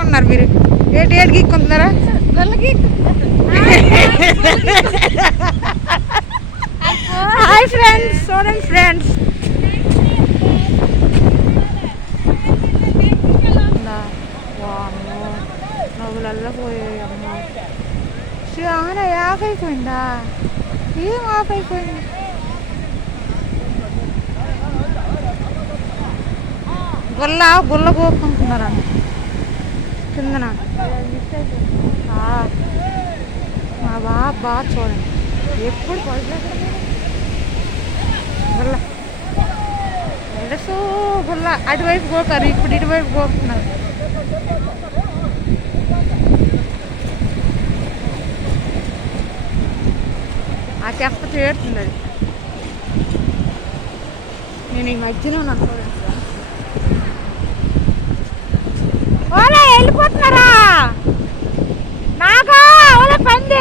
ఉన్నారు మీరు ఏడు గీక్కుంటున్నారా హాయ్ ఫ్రెండ్స్ చూడండి ఫ్రెండ్స్ నవ్వులల్లో పోయాయి అమ్మ చాలా ఆఫ్ అయిపోయిందా ఏం ఆఫ్ అయిపోయింది గుల్ల కోరుకుంటున్నారండి కిందన మా బాగా చూడండి ఎప్పుడు గుల్ల గుల్ల అటువైపు కోకారు ఇప్పుడు ఇటువైపు కోరుతున్నారు ఆ చెత్త చేరుతుంది అది నేను ఈ మధ్యలో ఉన్నాను చూడండి ఓలే వెళ్ళిపోతున్నారా నాగా ఓలే పంది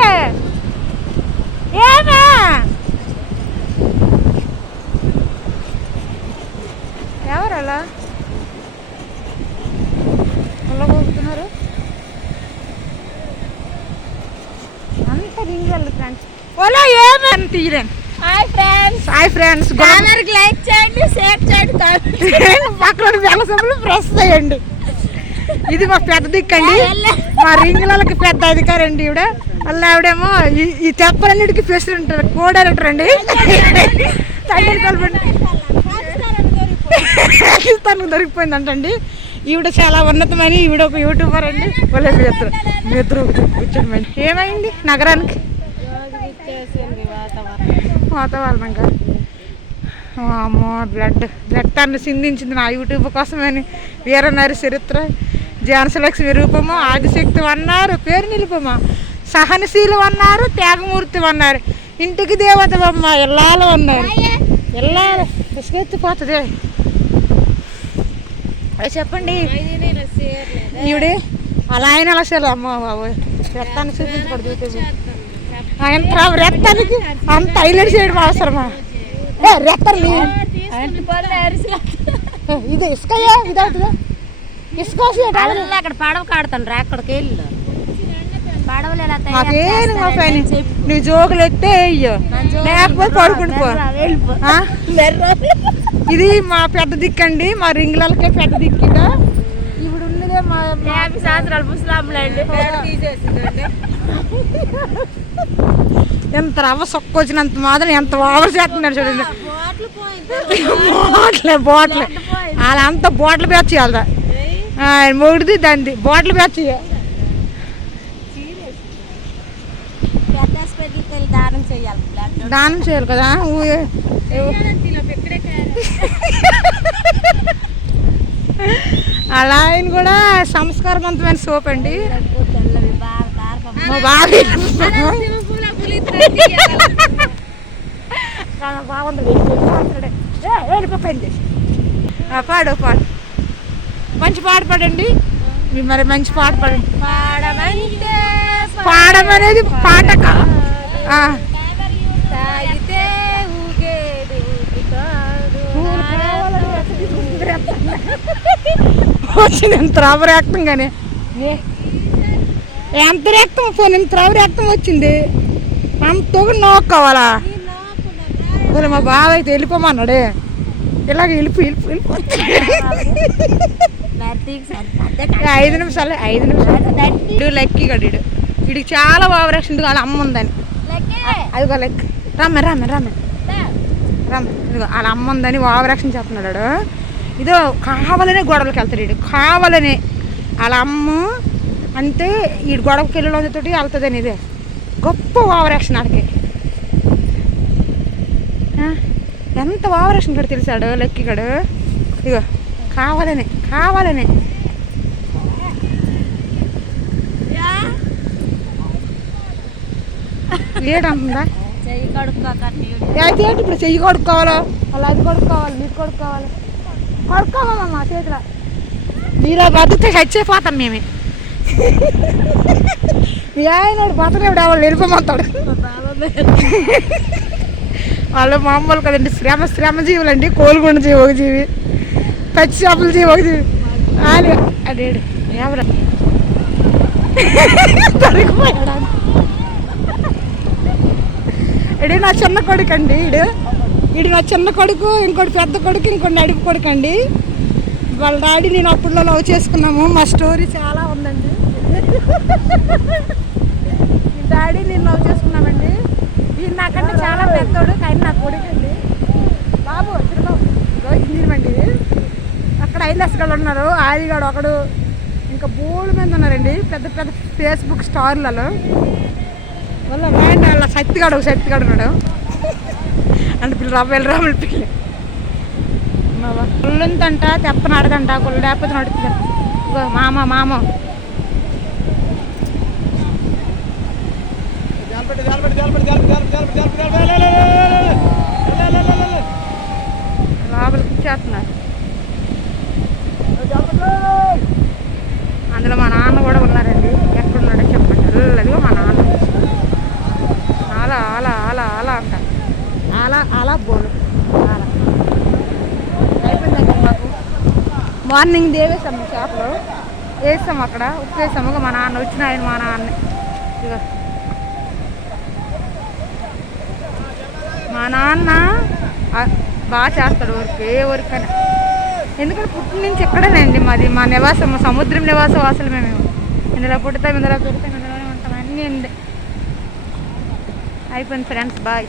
ఏమే ఎవరు అలా వెళ్ళబోతున్నారు అంత రింగ్ వెళ్ళదు ఫ్రెండ్స్ ఓలే ఏమే తీయలేను హాయ్ ఫ్రెండ్స్ లైక్ చేయండి షేర్ చేయండి పక్కన బెల్ల సబ్బులు ప్రెస్ చేయండి ఇది మా పెద్ద దిక్కండి మా రింగులకి పెద్ద అధికారి అండి ఈవిడ అలా ఆవిడేమో ఈ చెప్పలన్నిటికీ ప్రెసిడెంట్ కోడైరెక్టర్ అండి పాకిస్తాన్ దొరికిపోయింది అంటండి ఈవిడ చాలా ఉన్నతమని ఈవిడ ఒక యూట్యూబర్ అండి వాళ్ళ మిత్రు కూర్చోండి ఏమైంది నగరానికి వాతావరణంగా అమ్మో బ్లడ్ సిందించింది నా యూట్యూబ్ కోసమని వీరనారి చరిత్ర ఝాన్సీలక్ష్మి రూపము ఆదిశక్తి అన్నారు పేరు నిలుపమా సహనశీలు అన్నారు త్యాగమూర్తి అన్నారు ఇంటికి దేవతమ్మ ఎల్లాలు అన్నారు ఎల్లాలు విసుగెత్తిపోతుంది అది చెప్పండి ఈవిడే అలా ఆయన అలా సరే అమ్మ బాబు రక్తాన్ని చూపించకూడదు ఆయన రక్తానికి అంత హైలైట్ చేయడం అవసరమా రెక్కర్ని ఇది ఇసుకయ్యా ఇది అవుతుందా ఇసుకోసి అక్కడ పడవ కాడుతాను అక్కడికి వెళ్ళి పడవలు నువ్వు జోకులు ఎత్తే అయ్యో లేకపోతే పడుకుంటూ ఇది మా పెద్ద దిక్కండి మా రింగులకే పెద్ద దిక్కిట ఇప్పుడు ఉన్నదే మా 50 సంవత్సరాలు ముసలాంలండి ఎంత రవ్వ సొక్క వచ్చినంత మాత్రం ఎంత ఓవర్ చేస్తున్నాడు చూడండి బాటిల్ అలా అంతా బాటిల్ బ్యాచ్ చేయాలి మొగుడిది దాన్ని బాటిల్ బ్యాచ్ దానం చేయాలి కదా అలా ఆయన కూడా సంస్కారవంతమైన సోప్ అండి బాగుంది పాడు పాడు మంచి పాట పాడండి మరి మంచి పాట పాడండి పాడమనేది పాట వచ్చింది ఎంత రవ్వ రక్తం కానీ ఎంత రక్తం పోనీ ఇంత రవ్వ రక్తం వచ్చింది అంత నోక్కోవాలా మా బావ అయితే వెళ్ళిపోమన్నాడే ఇలాగ వెళ్ళిపోతుంది 5 నిమిషాలు లెక్కి గడు వీడికి చాలా ఓవరాక్షన్ వాళ్ళ అమ్మ ఉందని అదిగో లెక్క రమ్మ ఇదిగో వాళ్ళ అమ్మ ఉందని ఓవరాక్షన్ చెప్తున్నాడు ఇదో కావాలనే గొడవలకి వెళ్తాడు వీడు కావాలనే వాళ్ళ అమ్మ అంటే ఈ గొడవకి వెళ్ళడంతో వెళ్తుందని ఇదే గొప్ప ఓవరాక్షన్ ఆడికి ఎంత ఓవరాక్షన్ గడు తెలిసాడు లెక్కి గడు ఇగో కావాలనే లేడంటుందా అయితే ఇప్పుడు చెయ్యి కొడుకోవాలో అలా అది కొడుకోవాలి నీకు కొడుకోవాలి కొడుకోవాలమ్మా చేతిలో మీరు బతుకుతే చచ్చిపోతాం మేమే మీ ఆయన బతకడు వాళ్ళు వెళ్ళిపోమంటాడు వాళ్ళు మామూలు కదండి శ్రమజీవులు అండి కోలుకొండ జీవి ఒక జీవి పచ్చి చేపల జీవి ఒక జీవి అని అదేడు ఎవరు దొరికిపోయాడా ఇడు నా చిన్న కొడుకు అండి. ఇడు నా చిన్న కొడుకు, ఇంకోటి పెద్ద కొడుకు, ఇంకోటి నడిపి కొడుకు అండి. వాళ్ళ డాడీ నేను అప్పుడులో లవ్ చేసుకున్నాము. మా స్టోరీ చాలా ఉందండి. మీ డాడీ నేను లవ్ చేసుకున్నామండి. ఈయన నాకంటే చాలా పెద్దోడు, కానీ నా కొడుకు అండి. బాబు రోజు ఇంజనీమండి. అక్కడ ఐలాస్గాడు ఉన్నారు, ఆదిగాడు ఒకడు, ఇంకా బోర్డు మంది ఉన్నారండి పెద్ద పెద్ద ఫేస్బుక్ స్టార్లలో. వాళ్ళ వాళ్ళ శక్తిగాడు ఉన్నాడు అంటే పిల్లలు రాముల పిల్లి కుళ్ళుంతంట తెప్పనాడదంట. కుళ్ళు లేకపోతే నడుపుతారు. మామ లోపలికి ఇచ్చేస్తున్నారు. అందులో మా నాన్న కూడా ఉన్నారండి. ఎక్కడున్నాడో చెప్పండి. అల్లదిగో మా నాన్న అలా అలా అలా అలా అంట. అలా బోలు అలా అయిపోయిందండి. మాకు మార్నింగ్ దేవేసాము చేపలు వేసాము, అక్కడ ఉప్పు వేసాము. మా నాన్న వచ్చిన ఆయన మా నాన్న ఇక మా నాన్న బాగా చేస్తాడు వర్క్, ఏ వర్క్ అని. ఎందుకంటే పుట్టిన నుంచి ఎక్కడేనండి మాది, మా నివాసం సముద్రం నివాసం. అసలు మేము ఇందులో పుడతాం, ఇందులో పెడతాం, ఇందులోనే ఉంటాం. అన్నీ అయిపోయింది ఫ్రెండ్స్. బాయ్.